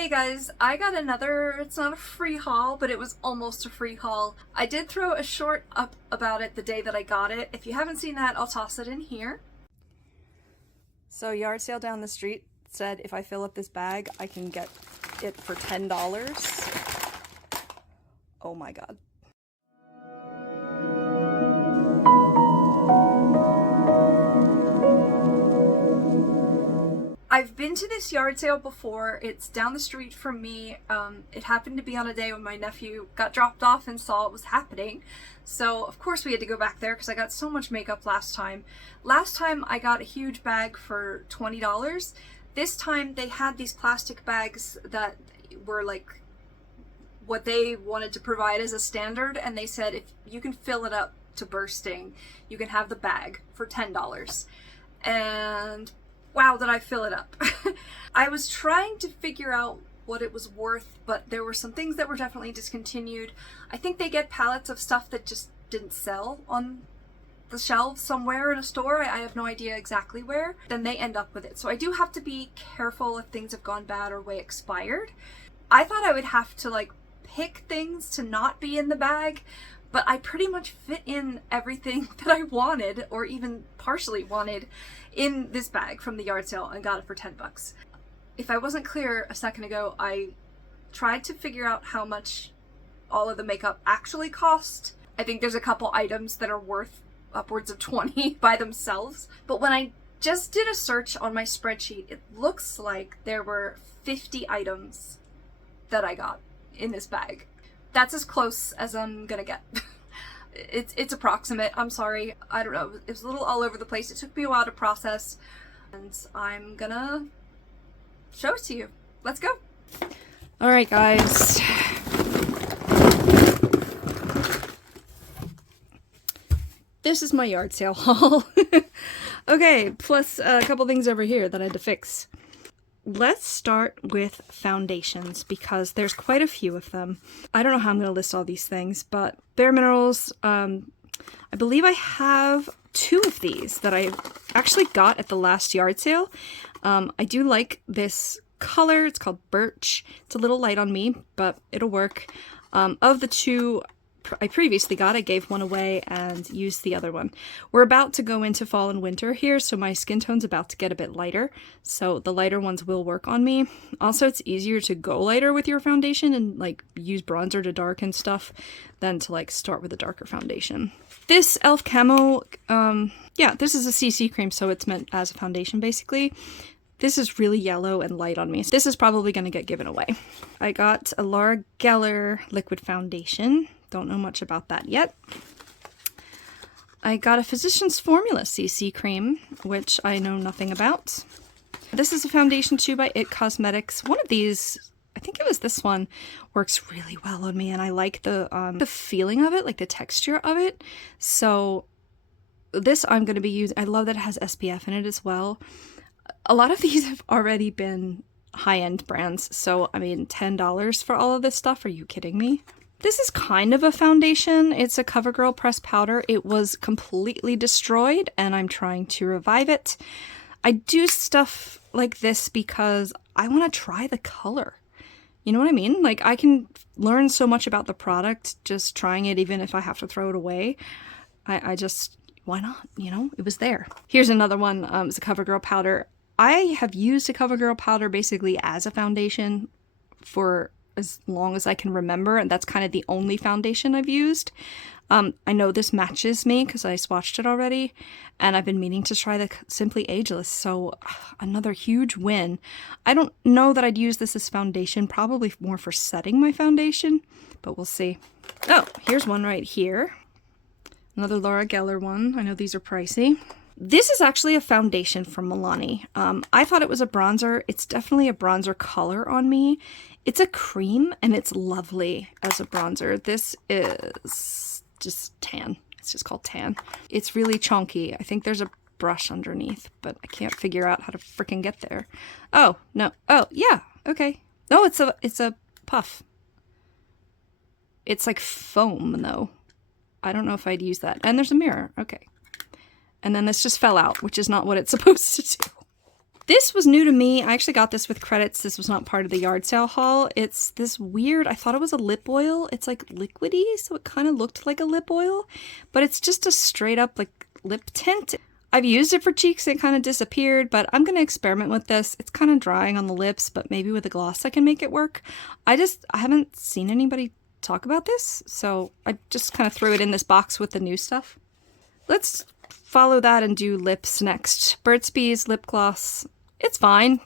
Hey guys, I got another, it's not a free haul, but it was almost a free haul. I did throw a short up about it the day that I got it. If you haven't seen that, I'll toss it in here. So yard sale down the street said if I fill up this bag, I can get it for $10. Oh my god. I've been to this yard sale before. It's down the street from me. It happened to be on a day when my nephew got dropped off and saw it was happening. So of course we had to go back there because I got so much makeup last time. Last time I got a huge bag for $20. This time they had these plastic bags that were like what they wanted to provide as a standard, and they said if you can fill it up to bursting, you can have the bag for $10. And wow, did I fill it up. I was trying to figure out what it was worth, but there were some things that were definitely discontinued. I think they get pallets of stuff that just didn't sell on the shelves somewhere in a store. I have no idea exactly where. Then they end up with it. So I do have to be careful if things have gone bad or way expired. I thought I would have to like pick things to not be in the bag, but I pretty much fit in everything that I wanted, or even partially wanted, in this bag from the yard sale and got it for 10 bucks. If I wasn't clear a second ago, I tried to figure out how much all of the makeup actually cost. I think there's a couple items that are worth upwards of 20 by themselves, but when I just did a search on my spreadsheet, it looks like there were 50 items that I got in this bag. That's as close as I'm gonna get. It's approximate. I'm sorry. I don't know. It was a little all over the place. It took me a while to process, and I'm gonna show it to you. Let's go. All right, guys. This is my yard sale haul. Okay, plus a couple things over here that I had to fix. Let's start with foundations because there's quite a few of them. I don't know how I'm going to list all these things, but Bare Minerals, I believe I have 2 of these that I actually got at the last yard sale. I do like this color. It's called Birch. It's a little light on me, but it'll work. Of the 2 I previously got, I gave one away and used the other one. We're about to go into fall and winter here, so my skin tone's about to get a bit lighter, so the lighter ones will work on me. Also, it's easier to go lighter with your foundation and like use bronzer to darken stuff than to like start with a darker foundation. This e.l.f. Camo, yeah, this is a CC cream, so it's meant as a foundation basically. This is really yellow and light on me. This is probably going to get given away. I got a Laura Geller liquid foundation. Don't know much about that yet. I got a Physicians Formula CC cream, which I know nothing about. This is a foundation too by It Cosmetics. One of these, I think it was this one, works really well on me, and I like the feeling of it, like the texture of it. So this I'm going to be using. I love that it has SPF in it as well. A lot of these have already been high-end brands, so I mean $10 for all of this stuff. Are you kidding me? This is kind of a foundation. It's a CoverGirl pressed powder. It was completely destroyed and I'm trying to revive it. I do stuff like this because I want to try the color. You know what I mean? Like, I can learn so much about the product just trying it, even if I have to throw it away. I just, why not? You know, it was there. Here's another one. It's a CoverGirl powder. I have used a CoverGirl powder basically as a foundation for as long as I can remember, and that's kind of the only foundation I've used. I know this matches me because I swatched it already, and I've been meaning to try the Simply Ageless, so another huge win. I don't know that I'd use this as foundation, probably more for setting my foundation, but we'll see. Oh, here's one right here. Another Laura Geller one. I know these are pricey. This is actually a foundation from Milani. I thought it was a bronzer. It's definitely a bronzer color on me. It's a cream, and it's lovely as a bronzer. This is just tan. It's just called tan. It's really chunky. I think there's a brush underneath, but I can't figure out how to freaking get there. Oh, no. Oh, yeah. Okay. No, it's a puff. It's like foam, though. I don't know if I'd use that. And there's a mirror. Okay. And then this just fell out, which is not what it's supposed to do. This was new to me. I actually got this with credits. This was not part of the yard sale haul. It's this weird, I thought it was a lip oil. It's like liquidy, so it kind of looked like a lip oil, but it's just a straight up like lip tint. I've used it for cheeks, it kind of disappeared, but I'm going to experiment with this. It's kind of drying on the lips, but maybe with a gloss I can make it work. I haven't seen anybody talk about this, so I just kind of threw it in this box with the new stuff. Let's follow that and do lips next. Burt's Bees lip gloss. It's fine.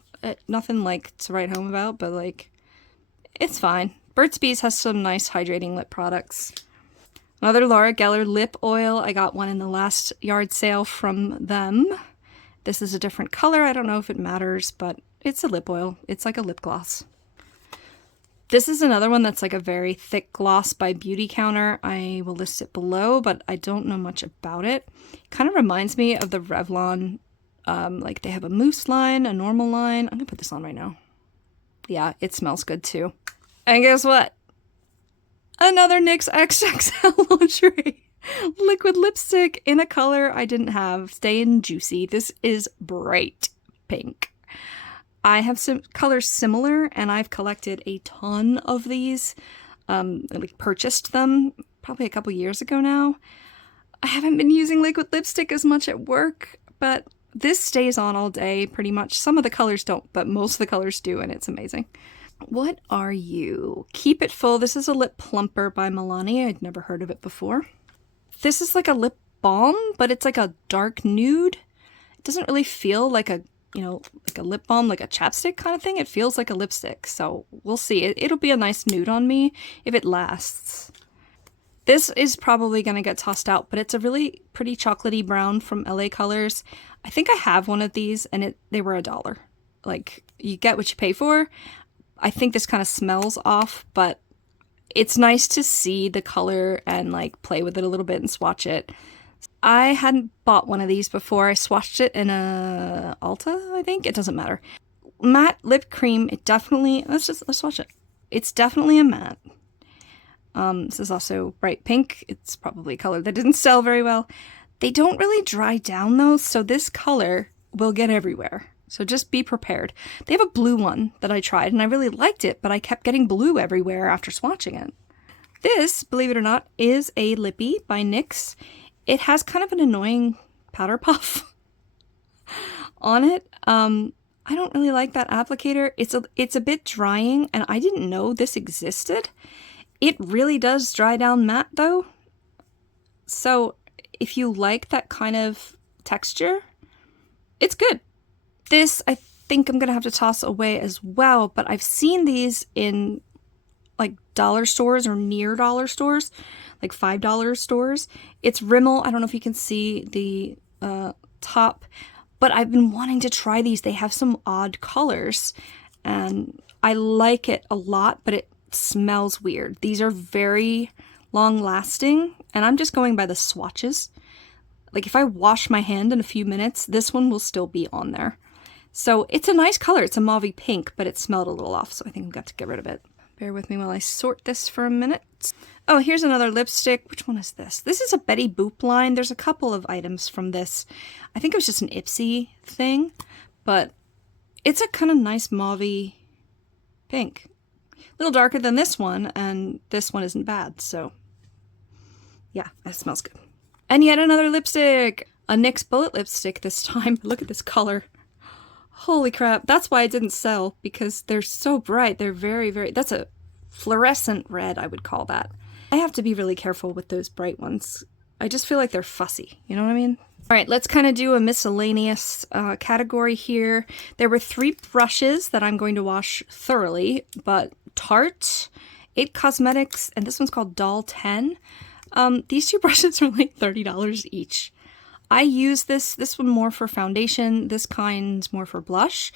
Nothing like to write home about, but like, it's fine. Burt's Bees has some nice hydrating lip products. Another Laura Geller lip oil. I got one in the last yard sale from them. This is a different color. I don't know if it matters, but it's a lip oil. It's like a lip gloss. This is another one that's like a very thick gloss by Beautycounter. I will list it below, but I don't know much about it. Kind of reminds me of the Revlon, like they have a mousse line, a normal line. I'm gonna put this on right now. Yeah, it smells good too. And guess what? Another NYX XXL Lingerie liquid lipstick in a color I didn't have. Staying juicy. This is bright pink. I have some colors similar, and I've collected a ton of these. Like purchased them probably a couple years ago now. I haven't been using liquid lipstick as much at work, but this stays on all day pretty much. Some of the colors don't, but most of the colors do, and it's amazing. What are you? Keep It Full. This is a lip plumper by Milani. I'd never heard of it before. This is like a lip balm, but it's like a dark nude. It doesn't really feel like a, you know, like a lip balm, like a chapstick kind of thing. It feels like a lipstick, so we'll see. It'll be a nice nude on me if it lasts. This is probably going to get tossed out, but it's a really pretty chocolatey brown from LA Colors. I think I have one of these, and they were $1. Like, you get what you pay for. I think this kind of smells off, but it's nice to see the color and like play with it a little bit and swatch it. I hadn't bought one of these before. I swatched it in a Ulta, I think. It doesn't matter. Matte lip cream. It definitely, let's swatch it. It's definitely a matte. This is also bright pink. It's probably a color that didn't sell very well. They don't really dry down though, so this color will get everywhere. So just be prepared. They have a blue one that I tried and I really liked it, but I kept getting blue everywhere after swatching it. This, believe it or not, is a lippy by NYX. It has kind of an annoying powder puff on it. I don't really like that applicator. It's a bit drying, and I didn't know this existed. It really does dry down matte though. So if you like that kind of texture, it's good. This, I think I'm going to have to toss away as well, but I've seen these in like dollar stores or near dollar stores, like $5 stores. It's Rimmel. I don't know if you can see the top, but I've been wanting to try these. They have some odd colors, and I like it a lot, but it smells weird. These are very long lasting, and I'm just going by the swatches. Like if I wash my hand in a few minutes, this one will still be on there. So it's a nice color. It's a mauve pink, but it smelled a little off, so I think I've got to get rid of it. Bear with me while I sort this for a minute. Oh, here's another lipstick. Which one is this? This is a Betty Boop line. There's a couple of items from this. I think it was just an Ipsy thing, but it's a kind of nice mauve pink. A little darker than this one, and this one isn't bad, so yeah, it smells good. And yet another lipstick! A NYX Bullet lipstick this time. Look at this color. Holy crap, that's why it didn't sell, because they're so bright. They're very, very, that's a fluorescent red, I would call that. I have to be really careful with those bright ones. I just feel like they're fussy, you know what I mean? All right, let's kind of do a miscellaneous category here. There were 3 brushes that I'm going to wash thoroughly, but Tarte, 8 Cosmetics, and this one's called Doll 10. These 2 brushes are like $30 each. I use this one more for foundation, this kind's more for blush,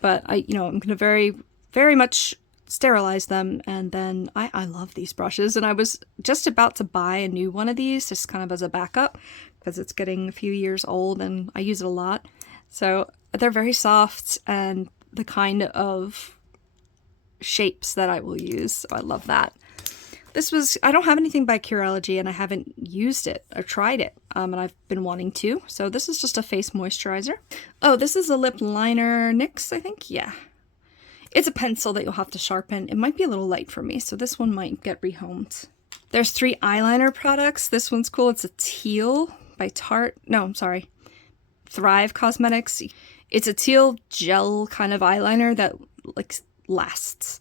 but I'm going to very, very much sterilize them, and then I love these brushes, and I was just about to buy a new one of these, just kind of as a backup, because it's getting a few years old, and I use it a lot. So they're very soft, and the kind of shapes that I will use, so I love that. This was, I don't have anything by Curology and I haven't used it or tried it, and I've been wanting to. So this is just a face moisturizer. Oh, this is a lip liner NYX, I think. Yeah. It's a pencil that you'll have to sharpen. It might be a little light for me, so this one might get rehomed. There's 3 eyeliner products. This one's cool. It's a teal by Tarte. No, I'm sorry. Thrive Cosmetics. It's a teal gel kind of eyeliner that like lasts.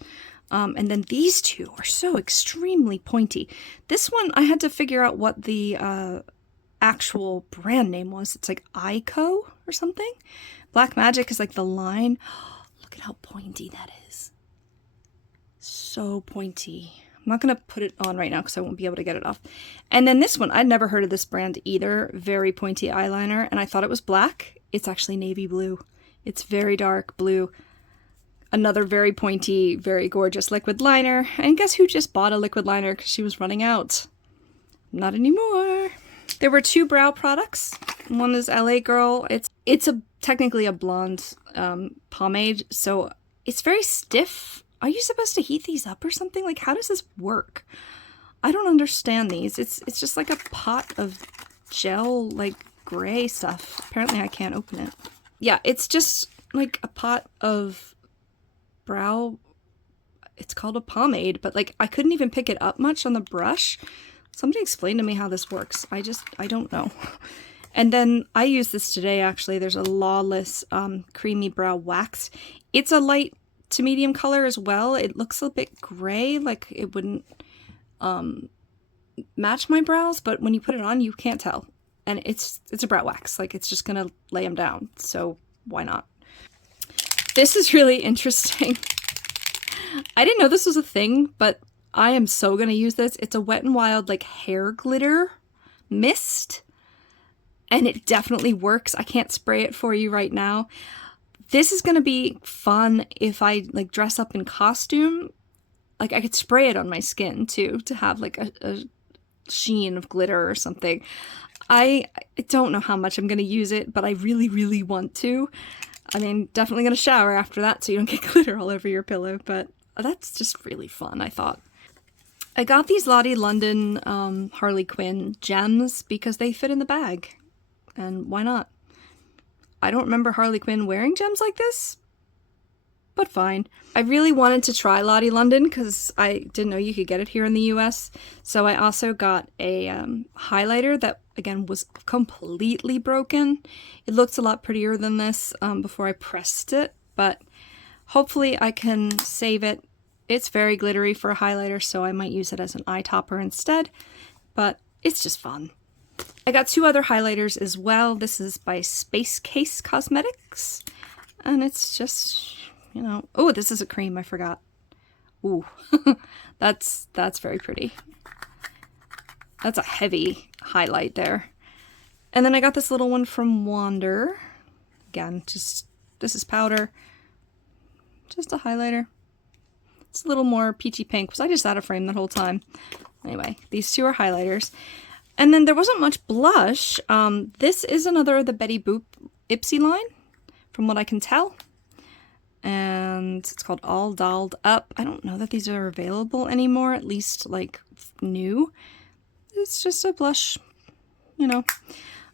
And then these 2 are so extremely pointy. This one, I had to figure out what the actual brand name was. It's like Eyeko or something. Black Magic is like the line. Look at how pointy that is. So pointy. I'm not going to put it on right now because I won't be able to get it off. And then this one, I'd never heard of this brand either. Very pointy eyeliner, and I thought it was black. It's actually navy blue. It's very dark blue. Another very pointy, very gorgeous liquid liner. And guess who just bought a liquid liner because she was running out? Not anymore. There were 2 brow products. One is LA Girl. It's technically a blonde pomade, so it's very stiff. Are you supposed to heat these up or something? Like, how does this work? I don't understand these. It's just like a pot of gel, like gray stuff. Apparently I can't open it. Yeah, it's just like a pot of brow. It's called a pomade, but like I couldn't even pick it up much on the brush. Somebody explain to me how this works. I don't know. And then I used this today, actually. There's a Lawless creamy brow wax. It's a light to medium color as well. It looks a bit gray, like it wouldn't match my brows, but when you put it on, you can't tell. And it's a brow wax, like it's just gonna lay them down, so why not? This is really interesting. I didn't know this was a thing, but I am so gonna use this. It's a Wet n Wild like hair glitter mist, and it definitely works. I can't spray it for you right now. This is gonna be fun if I like dress up in costume. Like I could spray it on my skin too to have like a sheen of glitter or something. I don't know how much I'm gonna use it, but I really, really want to. I mean, definitely gonna shower after that so you don't get glitter all over your pillow, but that's just really fun, I thought. I got these Lottie London Harley Quinn gems because they fit in the bag, and why not? I don't remember Harley Quinn wearing gems like this, but fine. I really wanted to try Lottie London because I didn't know you could get it here in the US. So I also got a highlighter that, again, was completely broken. It looks a lot prettier than this before I pressed it, but hopefully I can save it. It's very glittery for a highlighter, so I might use it as an eye topper instead, but it's just fun. I got 2 other highlighters as well. This is by Space Case Cosmetics, and it's just, you know, oh, this is a cream, I forgot. Ooh, that's very pretty. That's a heavy highlight there. And then I got this little one from Wander. Again, this is powder. Just a highlighter. It's a little more peachy pink, because I just had a frame the whole time. Anyway, these 2 are highlighters. And then there wasn't much blush. This is another of the Betty Boop Ipsy line, from what I can tell. And it's called All Dolled Up. I don't know that these are available anymore, at least like new. It's just a blush, you know.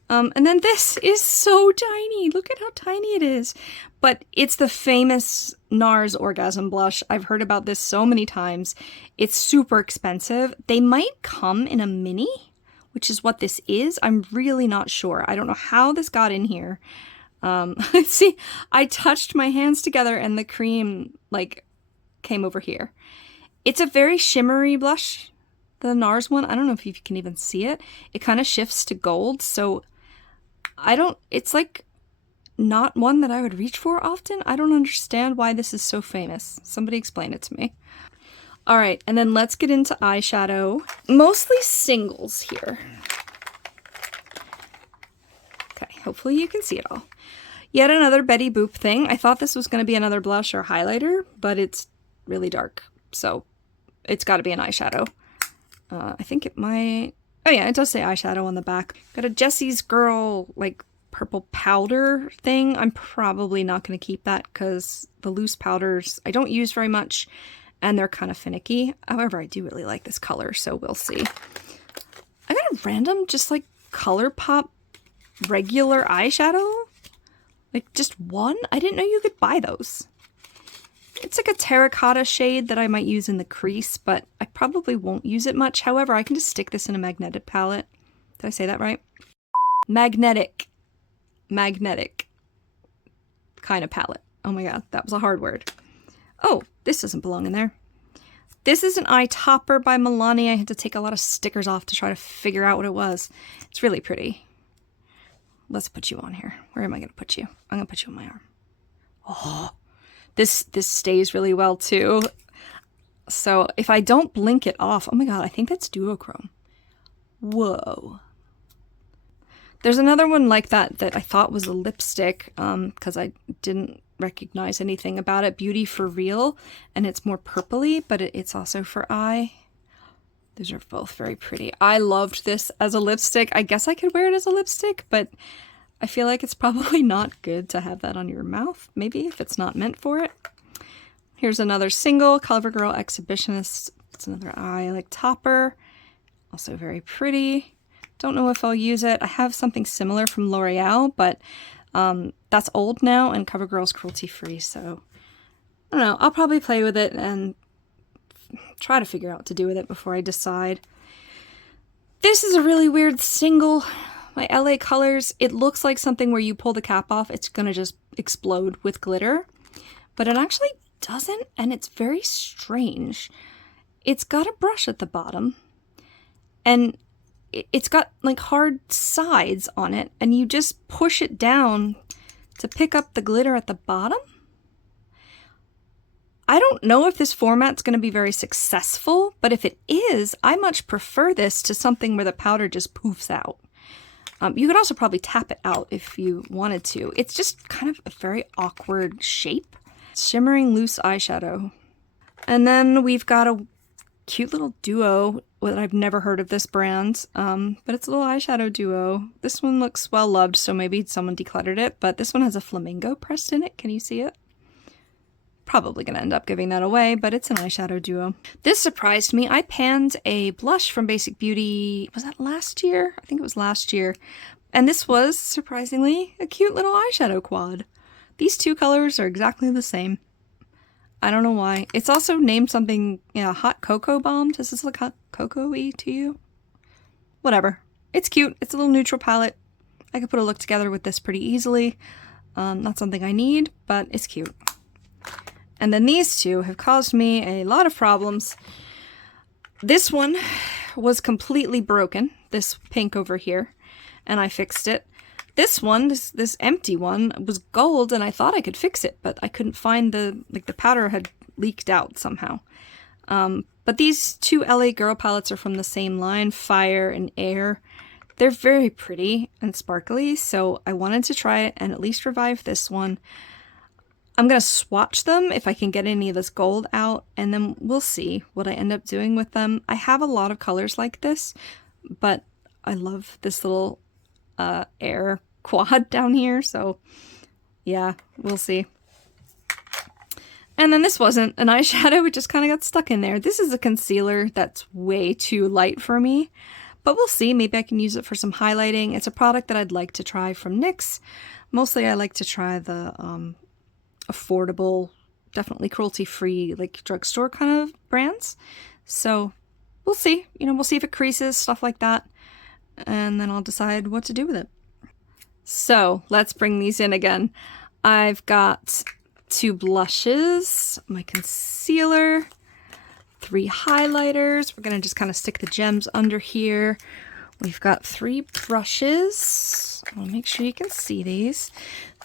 And then this is so tiny. Look at how tiny it is. But it's the famous NARS Orgasm Blush. I've heard about this so many times. It's super expensive. They might come in a mini, which is what this is. I'm really not sure. I don't know how this got in here. See, I touched my hands together and the cream like came over here. It's a very shimmery blush, the NARS one. I don't know if you can even see it. It kind of shifts to gold, so it's like not one that I would reach for often. I don't understand why this is so famous. Somebody explain it to me. All right, and then let's get into eyeshadow. Mostly singles here. Okay, hopefully you can see it all. Yet another Betty Boop thing. I thought this was going to be another blush or highlighter, but it's really dark, so it's got to be an eyeshadow. I think it might... Oh yeah, it does say eyeshadow on the back. Got a Jessie's Girl, like, purple powder thing. I'm probably not going to keep that because the loose powders I don't use very much, and they're kind of finicky. However, I do really like this color, so we'll see. I got a random, just like ColourPop regular eyeshadow. Like just one? I didn't know you could buy those. It's like a terracotta shade that I might use in the crease, but I probably won't use it much. However, I can just stick this in a magnetic palette. Did I say that right? Magnetic kind of palette. Oh my god, that was a hard word. Oh, this doesn't belong in there. This is an eye topper by Milani. I had to take a lot of stickers off to try to figure out what it was. It's really pretty. Let's put you on here. Where am I going to put you? I'm going to put you on my arm. Oh, this stays really well too. So if I don't blink it off, oh my god, I think that's duochrome. Whoa. There's another one like that that I thought was a lipstick because I didn't recognize anything about it. Beauty for Real, and it's more purpley, but it's also for eye. These are both very pretty. I loved this as a lipstick. I guess I could wear it as a lipstick, but I feel like it's probably not good to have that on your mouth, maybe if it's not meant for it. Here's another single, CoverGirl Exhibitionist. It's another eye like topper, also very pretty. Don't know if I'll use it. I have something similar from L'Oreal, but that's old now, and CoverGirl's cruelty-free, so I don't know. I'll probably play with it and try to figure out what to do with it before I decide. This is a really weird single. My LA Colors. It looks like something where you pull the cap off, it's going to just explode with glitter, but it actually doesn't, and it's very strange. It's got a brush at the bottom, and it's got like hard sides on it, and you just push it down to pick up the glitter at the bottom. I don't know if this format's going to be very successful, but if it is, I much prefer this to something where the powder just poofs out. You could also probably tap it out if you wanted to. It's just kind of a very awkward shape. Shimmering loose eyeshadow. And then we've got a cute little duo that I've never heard of this brand, but it's a little eyeshadow duo. This one looks well loved, so maybe someone decluttered it, but this one has a flamingo pressed in it. Can you see it? Probably gonna end up giving that away, but it's an eyeshadow duo. This surprised me. I panned a blush from Basic Beauty, was that last year? I think it was last year. And this was, surprisingly, a cute little eyeshadow quad. These two colors are exactly the same. I don't know why. It's also named something, yeah, Hot Cocoa Balm. Does this look hot cocoa-y to you? Whatever. It's cute. It's a little neutral palette. I could put a look together with this pretty easily. Not something I need, but it's cute. And then these two have caused me a lot of problems. This one was completely broken, this pink over here, and I fixed it. This one, this empty one, was gold, and I thought I could fix it, but I couldn't find the powder had leaked out somehow. But these two LA Girl palettes are from the same line, Fire and Air. They're very pretty and sparkly, so I wanted to try it and at least revive this one. I'm going to swatch them if I can get any of this gold out, and then we'll see what I end up doing with them. I have a lot of colors like this, but I love this little Air quad down here, so yeah, we'll see. And then this wasn't an eyeshadow, it just kind of got stuck in there. This is a concealer that's way too light for me, but we'll see. Maybe I can use it for some highlighting. It's a product that I'd like to try from NYX. Mostly I like to try the affordable, definitely cruelty-free, like drugstore kind of brands. So we'll see. You know, we'll see if it creases, stuff like that, and then I'll decide what to do with it. So let's bring these in again. I've got 2 blushes, my concealer, 3 highlighters. We're gonna just kind of stick the gems under here. We've got 3 brushes. I'll make sure you can see these.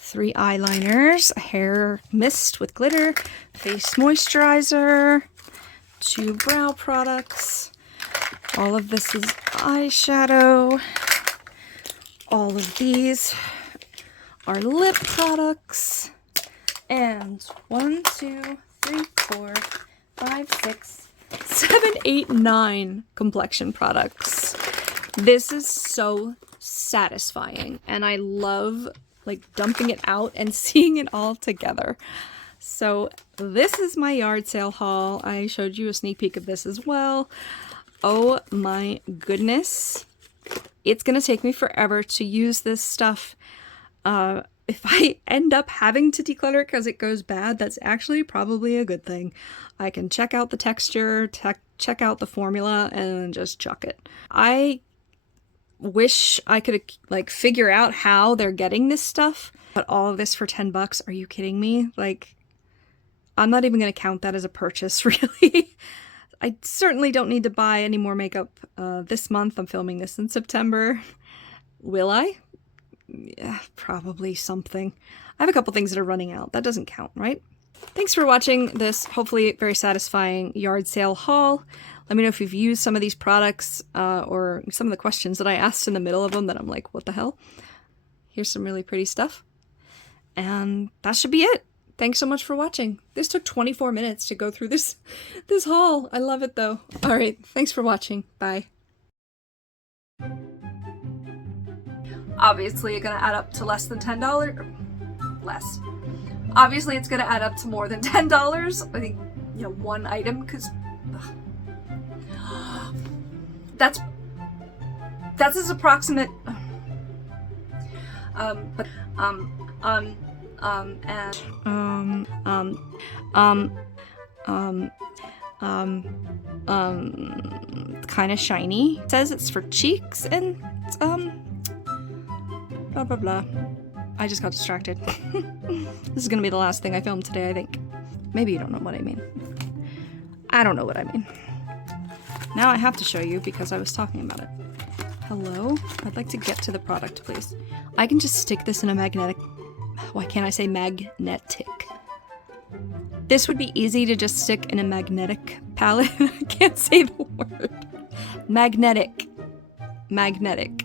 3 eyeliners, a hair mist with glitter, face moisturizer, 2 brow products. All of this is eyeshadow. All of these are lip products. And 1, 2, 3, 4, 5, 6, 7, 8, 9 complexion products. This is so satisfying, and I love like dumping it out and seeing it all together. So this is my yard sale haul. I showed you a sneak peek of this as well. Oh my goodness. It's gonna take me forever to use this stuff. If I end up having to declutter it because it goes bad, that's actually probably a good thing. I can check out the texture, check out the formula, and just chuck it. I wish I could like figure out how they're getting this stuff, but all of this for 10 bucks, are you kidding me? Like, I'm not even gonna count that as a purchase, really. I certainly don't need to buy any more makeup this month. I'm filming this in September. Will I? Yeah, probably something. I have a couple things that are running out. That doesn't count, right? Thanks for watching this hopefully very satisfying yard sale haul. Let me know if you've used some of these products or some of the questions that I asked in the middle of them that I'm like, what the hell? Here's some really pretty stuff. And that should be it. Thanks so much for watching. This took 24 minutes to go through this haul. I love it though. All right, thanks for watching. Bye. Obviously, it's gonna add up to less than $10. Less. Obviously, it's gonna add up to more than $10. I think, you know, one item, because that's as approximate. Kind of shiny. It says it's for cheeks and blah blah blah. I just got distracted. This is gonna be the last thing I filmed today, I think. Maybe you don't know what I mean. I don't know what I mean. Now I have to show you because I was talking about it. Hello? I'd like to get to the product, please. I can just stick this in a magnetic... Why can't I say magnetic? This would be easy to just stick in a magnetic palette. I can't say the word. Magnetic. Magnetic.